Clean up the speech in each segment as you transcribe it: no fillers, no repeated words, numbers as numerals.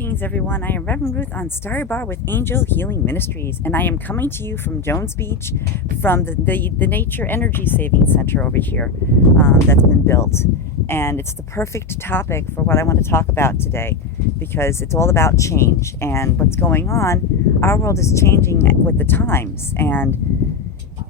Greetings, everyone. I am Reverend Ruth on Starry Bar with Angel Healing Ministries, and I am coming to you from Jones Beach, from the Nature Energy Saving Center over here that's been built. And it's the perfect topic for what I want to talk about today, because it's all about change and what's going on. Our world is changing with the times, and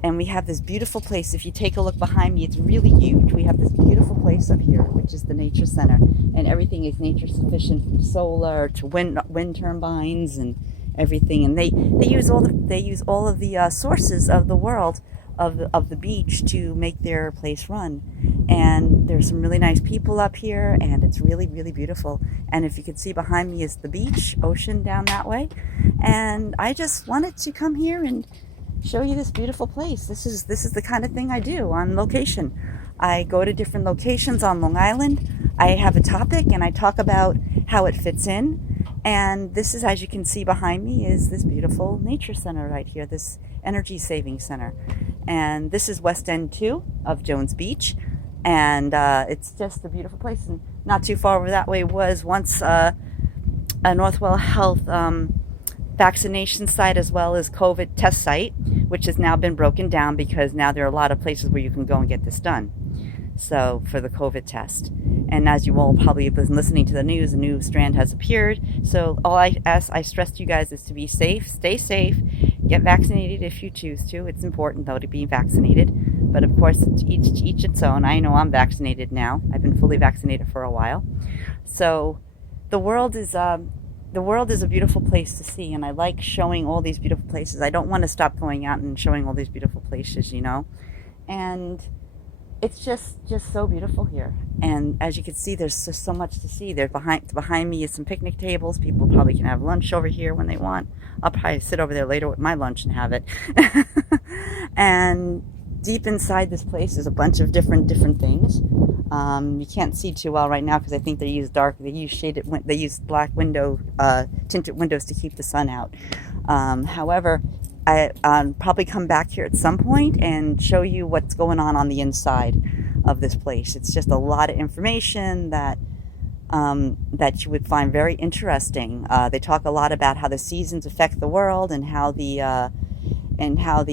we have this beautiful place. If you take a look behind me, it's really huge. We have this beautiful place up here, which is the Nature Center, and everything is nature sufficient, from solar to wind turbines and everything. And they use all of the sources of the world of the beach to make their place run. And there's some really nice people up here, and it's really, really beautiful. And if you can see behind me is the beach, ocean down that way. And I just wanted to come here and show you this beautiful place. This is the kind of thing I do on location. I go to different locations on Long Island. I have a topic and I talk about how it fits in. And this is, as you can see behind me, is this beautiful nature center right here, this energy saving center. And this is West End 2 of Jones Beach. And it's just a beautiful place. And not too far over that way was once a Northwell Health vaccination site, as well as COVID test site, which has now been broken down because now there are a lot of places where you can go and get this done. So for the COVID test. And as you all probably have been listening to the news, a new strand has appeared. So all I stress to you guys is to be safe, stay safe, get vaccinated if you choose to. It's important though to be vaccinated. But of course, each its own. I know I'm vaccinated now. I've been fully vaccinated for a while. So the world is a beautiful place to see, and I like showing all these beautiful places. I don't want to stop going out and showing all these beautiful places, and it's just so beautiful here. And as you can see, there's just so much to see. There's behind me is some picnic tables. People probably can have lunch over here when they want. I'll probably sit over there later with my lunch and have it. And deep inside this place is a bunch of different things. You can't see too well right now because I think they use black tinted windows to keep the sun out. However, I'll probably come back here at some point and show you what's going on the inside of this place. It's just a lot of information that you would find very interesting. They talk a lot about how the seasons affect the world and how they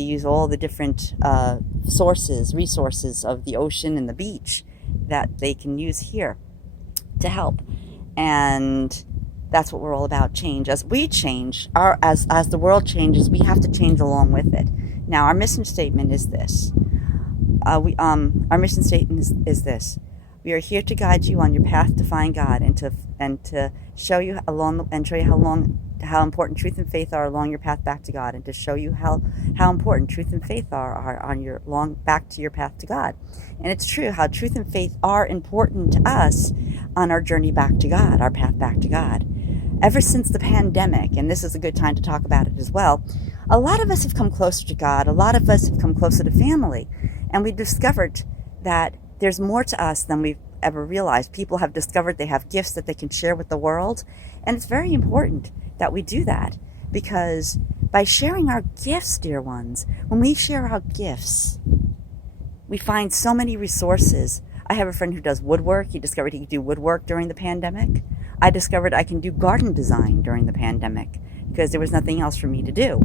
use all the different resources of the ocean and the beach that they can use here to help. And that's what we're all about, change. As we change, as the world changes, we have to change along with it. Now, our mission statement is this. Our mission statement is this. We are here to guide you on your path to find God, and to show you how important truth and faith are along your path back to God, and to show you how important truth and faith are on your back to your path to God. And it's true how truth and faith are important to us on our journey back to God, our path back to God. Ever since the pandemic, and this is a good time to talk about it as well, a lot of us have come closer to God. A lot of us have come closer to family, and we discovered that there's more to us than we've ever realized. People have discovered they have gifts that they can share with the world, and it's very important that we do that, because by sharing our gifts, dear ones, when we share our gifts, we find so many resources. I have a friend who does woodwork. He discovered he could do woodwork during the pandemic. I discovered I can do garden design during the pandemic because there was nothing else for me to do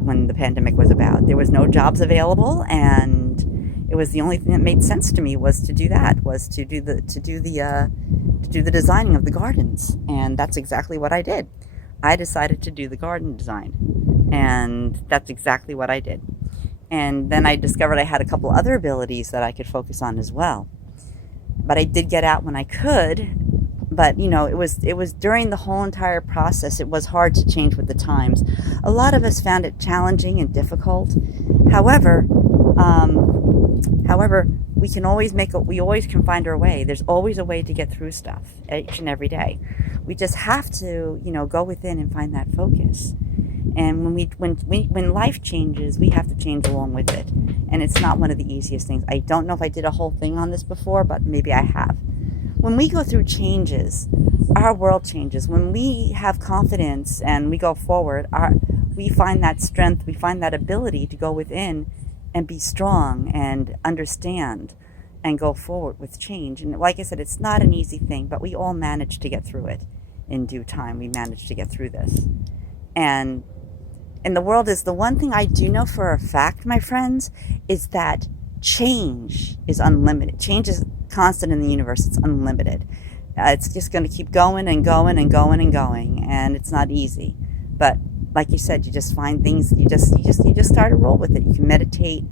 when the pandemic was about. There was no jobs available, and it was the only thing that made sense to me was to do the designing of the gardens. And that's exactly what I did. I decided to do the garden design, and that's exactly what I did. And then I discovered I had a couple other abilities that I could focus on as well. But I did get out when I could. But it was during the whole entire process, it was hard to change with the times. A lot of us found it challenging and difficult. However, we always can find our way. There's always a way to get through stuff each and every day. We just have to, go within and find that focus. And when life changes, we have to change along with it. And it's not one of the easiest things. I don't know if I did a whole thing on this before, but maybe I have. When we go through changes, our world changes. When we have confidence and we go forward, we find that strength, we find that ability to go within and be strong and understand and go forward with change. And like I said, it's not an easy thing, but we all manage to get through it. in due time. We managed to get through this. And in the world is the one thing I do know for a fact, my friends, is that change is unlimited. Change is constant in the universe. It's unlimited. It's just going to keep going and going and going and going, and it's not easy. But like you said, you just find things. You just start to roll with it. You can meditate,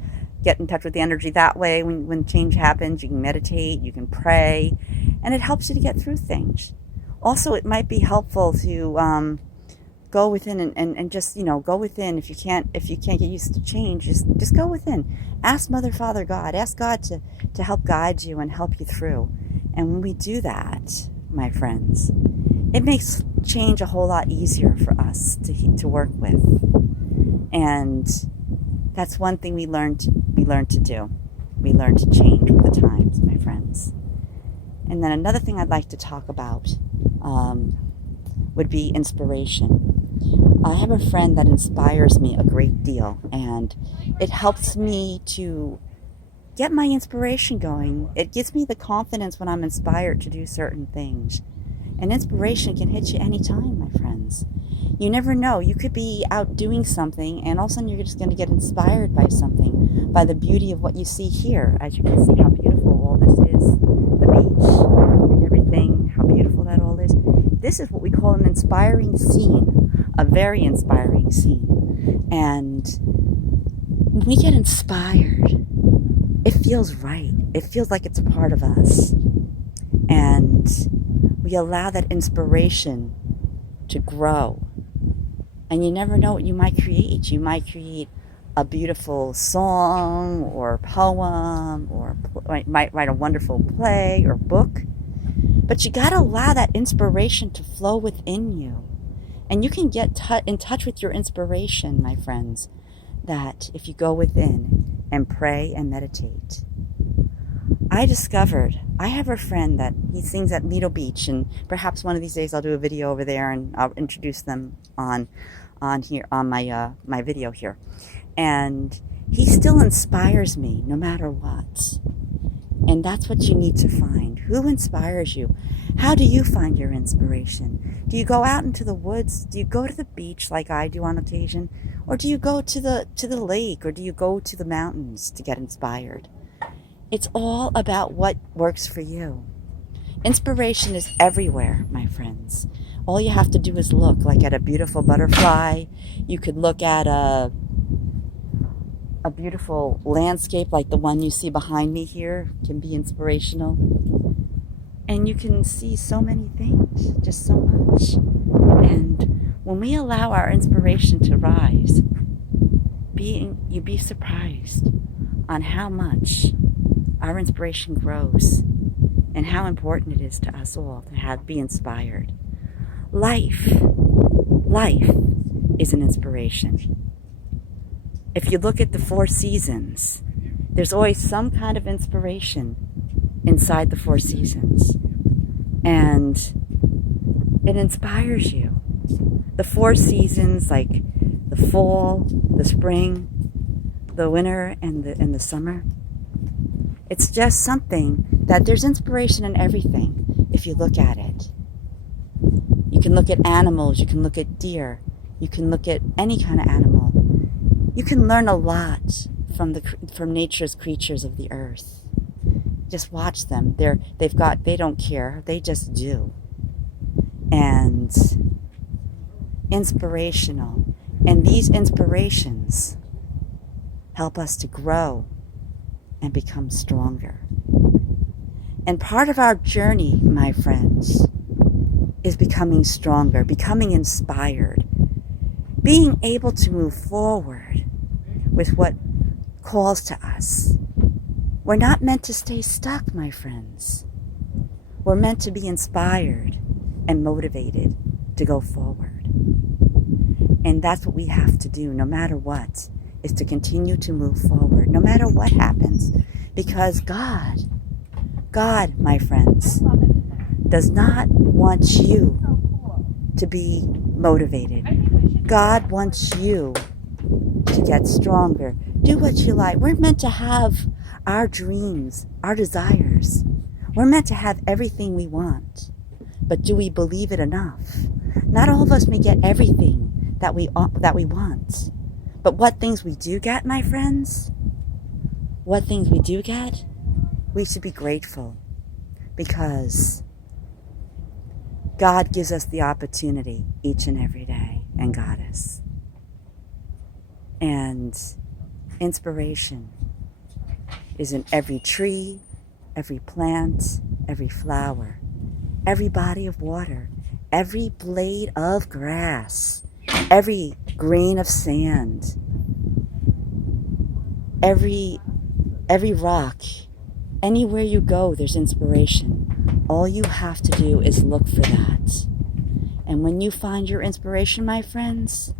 get in touch with the energy that way. When change happens, you can meditate, you can pray, and it helps you to get through things. Also, it might be helpful to go within and just, go within. If you can't get used to change, just go within. Ask Mother, Father, God. Ask God to help guide you and help you through. And when we do that, my friends, it makes change a whole lot easier for us to work with. And that's one thing we learned to do. We learn to change with the times, my friends. And then another thing I'd like to talk about would be inspiration. I have a friend that inspires me a great deal, and it helps me to get my inspiration going. It gives me the confidence when I'm inspired to do certain things. And inspiration can hit you anytime, my friends. You never know. You could be out doing something, and all of a sudden you're just going to get inspired by something, by the beauty of what you see here. As you can see how beautiful all this is, the beach and everything, how beautiful that all is. This is what we call an inspiring scene, a very inspiring scene. And when we get inspired, it feels right. It feels like it's a part of us. And we allow that inspiration to grow. And you never know what you might create. You might create a beautiful song or poem, or might write a wonderful play or book. But you got to allow that inspiration to flow within you. And you can get in touch with your inspiration, my friends, that if you go within and pray and meditate. I have a friend that he sings at Lido Beach, and perhaps one of these days I'll do a video over there and I'll introduce them on here on my video here. And he still inspires me no matter what. And that's what you need to find. Who inspires you? How do you find your inspiration? Do you go out into the woods? Do you go to the beach like I do on occasion? Or do you go to the lake? Or do you go to the mountains to get inspired? It's all about what works for you. Inspiration is everywhere, my friends. All you have to do is look, like at a beautiful butterfly. You could look at a beautiful landscape like the one you see behind me here. It can be inspirational. And you can see so many things, just so much. And when we allow our inspiration to rise, you'd be surprised on how much our inspiration grows and how important it is to us all to be inspired. Life is an inspiration. If you look at the 4 seasons, there's always some kind of inspiration inside the 4 seasons. And it inspires you. The 4 seasons, like the fall, the spring, the winter, and the summer. It's just something that there's inspiration in everything if you look at it. You can look at animals, you can look at deer, you can look at any kind of animal. You can learn a lot from nature's creatures of the earth. Just watch them. They don't care. They just do. And inspirational. And these inspirations help us to grow and become stronger. And part of our journey, my friends, is becoming stronger, becoming inspired, being able to move forward with what calls to us. We're not meant to stay stuck, my friends. We're meant to be inspired and motivated to go forward. And that's what we have to do no matter what, is to continue to move forward no matter what happens. Because God, my friends, does not want you to be motivated. God wants you to get stronger. Do what you like. We're meant to have our dreams, our desires. We're meant to have everything we want. but do we believe it enough? Not all of us may get everything that we want. But what things we do get, my friends, what things we do get, we should be grateful, because God gives us the opportunity each and every day, and Goddess. And inspiration is in every tree, every plant, every flower, every body of water, every blade of grass, every grain of sand, every rock. Anywhere you go, there's inspiration. All you have to do is look for that. And when you find your inspiration, my friends,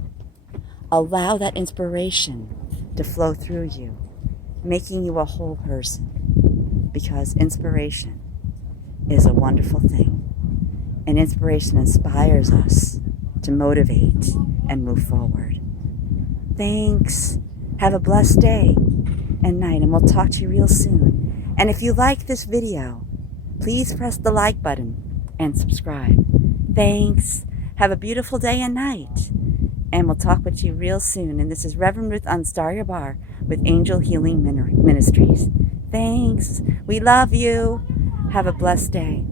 allow that inspiration to flow through you, making you a whole person. Because inspiration is a wonderful thing. And inspiration inspires us to motivate and move forward. Thanks. Have a blessed day and night, and we'll talk to you real soon. And if you like this video, please press the like button and subscribe. Thanks. Have a beautiful day and night, and we'll talk with you real soon. And this is Reverend Ruth on Star Your Bar with Angel Healing Ministries. Thanks. We love you. Have a blessed day.